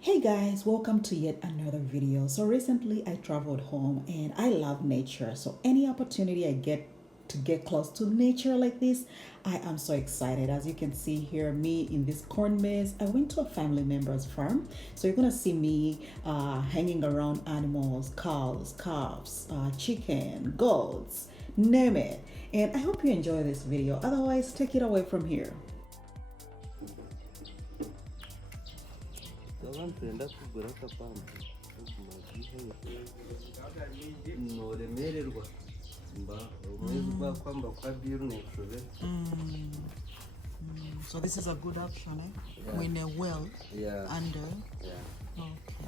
Hey guys, welcome to yet another video. So recently I traveled home and I love nature. So any opportunity I get to get close to nature like this, I am so excited. As you can see here, me in this corn maze, I went to a family member's farm. So you're gonna see me hanging around animals, cows, calves, chicken, goats, name it. And I hope you enjoy this video. Otherwise, take it away from here. Ndenda kugura akapampa noremererwa mba umwezi gwakwamba kwa biru nekushobe. So this is a good option, eh? Yeah. When a well under. Yeah. Okay.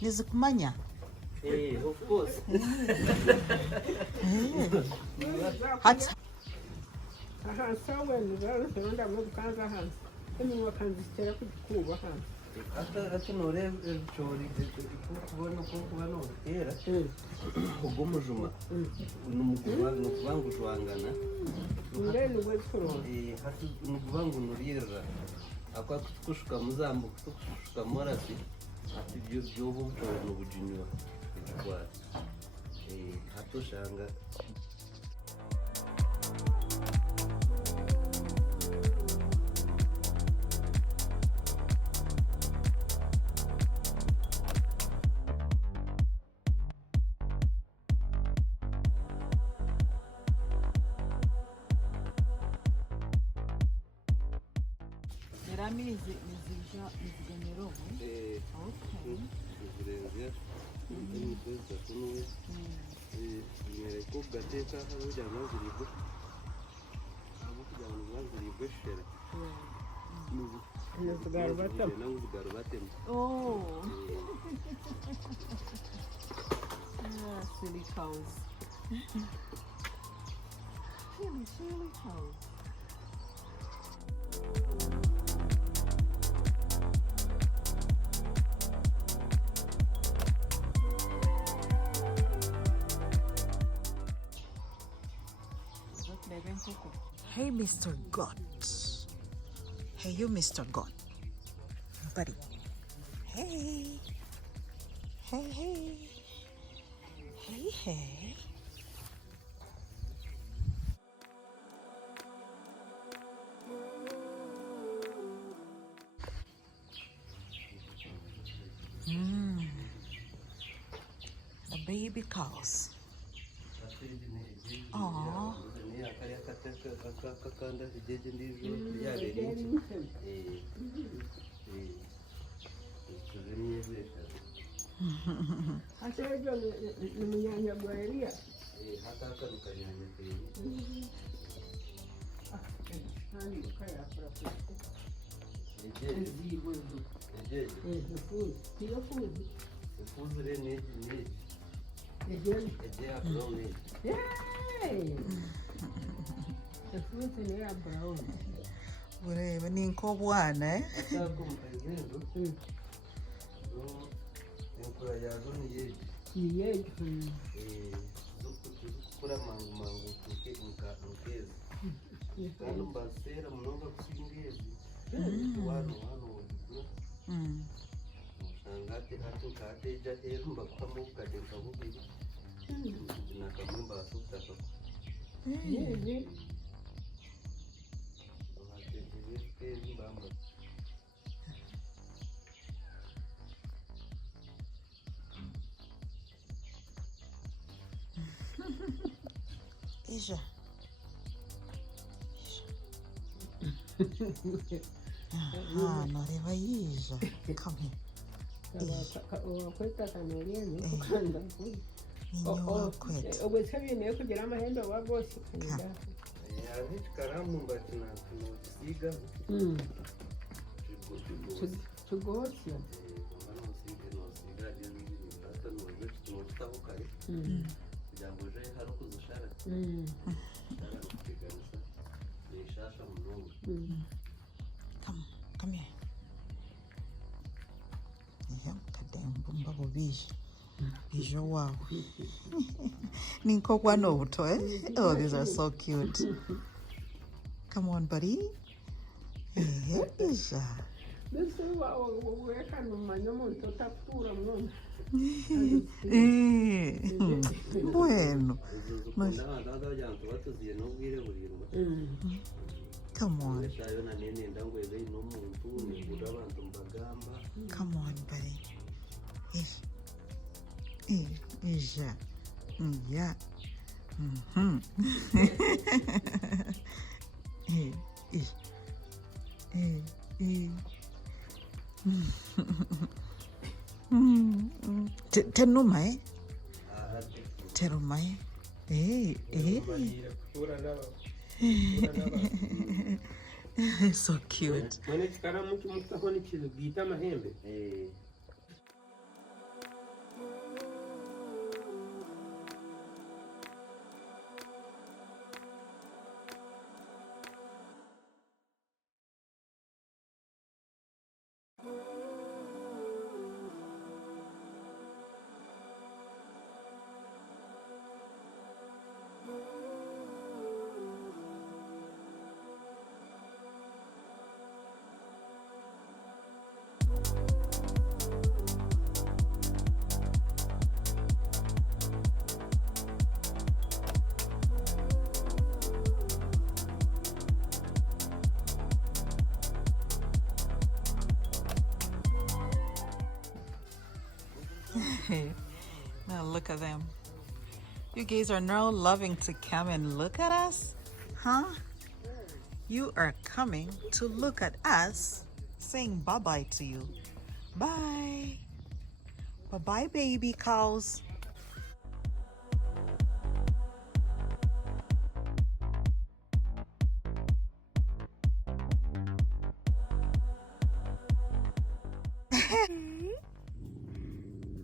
Nizikumanya. Hey, of course. Hata aha sawa nizara sonda mu kanza hanze emi wakanzitera kukuba hanze ati nore chori kubona ko kubana utera ugomujuma nukubangu jwangana ndeni wetoro hati nukubangu nurira akwa kutushuka muzambu kutushuka morasi ati byo bumchoro nubujinywa kwa hatoshanga. Rami niziganyero. Okay. Ko gateka harujya mazirigo abo kugira ngo mazirigo shere nuzugarubatem Oh. Silly cows. Silly cows. Hey, Mr. God. Hey, you, Mr. God. Buddy. Hey. Hey, hey. Hey, hey. The baby cows. Aww. atejo nimyanya gwaria hani kaya para Ureba ni nk'obwana, eh? Enkura yazo niyeje zokukura mangu nkezi kandi mbasera munonga kusingezi wano wogigura usanga ati nkateja hero mbakamo kade kabubiri nakamwe mbasutaka yeje Isha. Noreva Isha. Come here. wakweta kanoriene kukanda Ninyo wakweta. obwesabye naye kugira amahembe wagosi kunda yaje karamu mbatina tunosiga tugosya kugira ngo uje hari ukuzushara kupiganisa nishasha munonga. Come here. Yeah, kadembu mbabo bishi. Ijo wow. Ninko kwanoto, eh? Oh, these are so cute. Come on, buddy. Ija. Mbese werekana umwanya omuntu otakutuura muno. Bueno. zikunda abantu abantu batuziye n'ubwire burirwa Come on. etayo na nene ndangweze n'omuntu nigura abantu mbagamba Come on, buddy. Ija. Yeah. Tenumai. Terumai. So cute. Mwene kikaramu kimutaho n'ikintu bita amahembe. Now look at them. You guys are now loving to come and look at us? Huh? You are coming to look at us, saying bye-bye to you. Bye. Bye-bye, baby cows.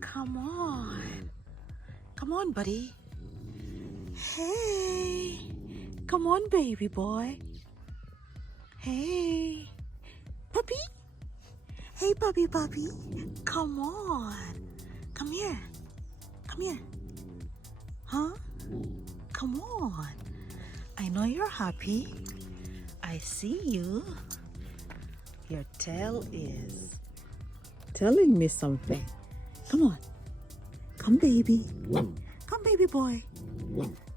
Come on. Come on, buddy. Hey. Come on, baby boy. Hey. Puppy. Hey, puppy. Come on. Come here. Come here. Huh? Come on. I know you're happy. I see you. Your tail is telling me something. Come on. Come, baby. Come, baby boy.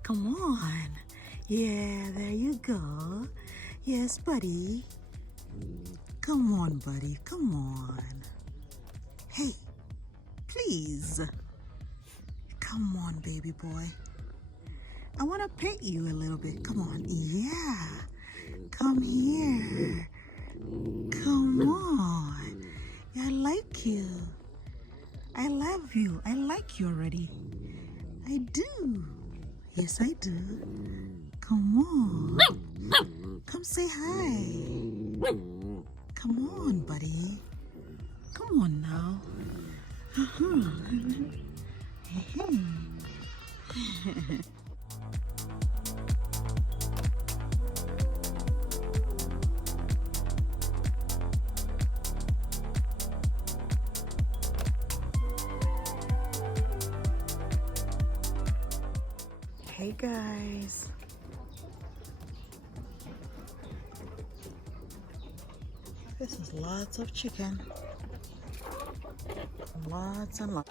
Come on. Yeah, there you go. Yes, buddy. Come on, buddy. Come on. Hey, please. Come on, baby boy. I want to pet you a little bit. Come on. Yeah. Come here. Come on. I like you. I love you. I like you already. I do. Yes, I do. Come on. Come say hi. Come on, buddy. Come on now. Hey guys. This is lots of chicken. Lots and lots.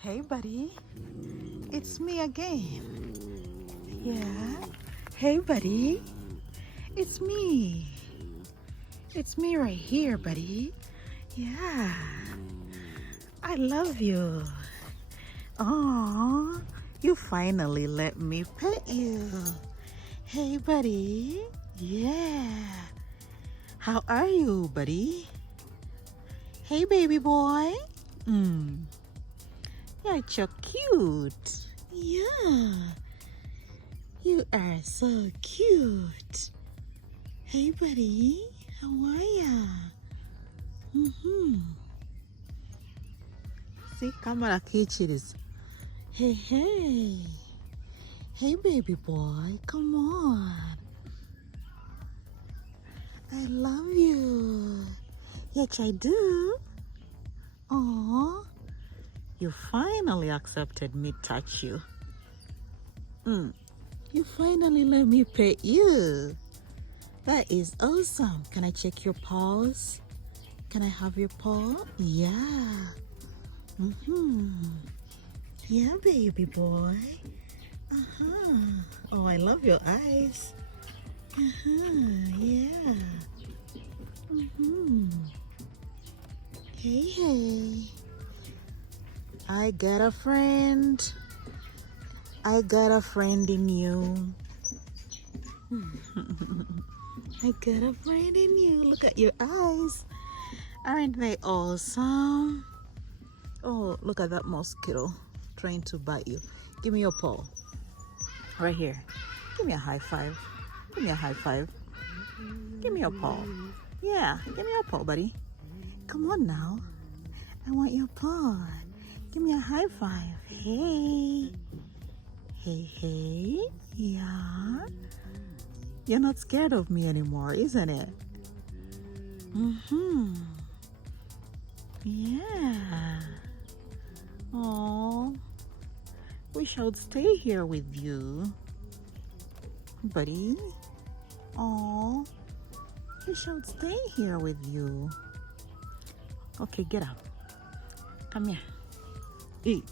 Hey buddy, it's me again. Yeah. Hey buddy, it's me. It's me right here, buddy. Yeah. I love you. Aw, you finally let me pet you. Hey buddy. Yeah. How are you, buddy? Hey baby boy. You're so cute. Yeah. You are so cute. Hey, buddy. How are ya? See, camera kitches. Hey, hey. Hey, baby boy. Come on. I love you. Yes, I do. Aw. You finally accepted me touch you. You finally let me pet you. That is awesome. Can I check your paws? Can I have your paw? Yeah. Yeah, baby boy. Oh, I love your eyes. Yeah. Hey, hey. I got a friend. I got a friend in you. I got a friend in you. Look at your eyes. Aren't they awesome? Oh, look at that mosquito trying to bite you. Give me your paw. Right here. Give me a high five. Give me a high five. Give me your paw. Yeah, give me your paw, buddy. Come on now. I want your paw. Give me a high five. Hey. Hey, hey. Yeah. You're not scared of me anymore, isn't it? Yeah. Oh, wish I would stay here with you, buddy. Oh, wish I would stay here with you. Okay, get up. Come here. Eat.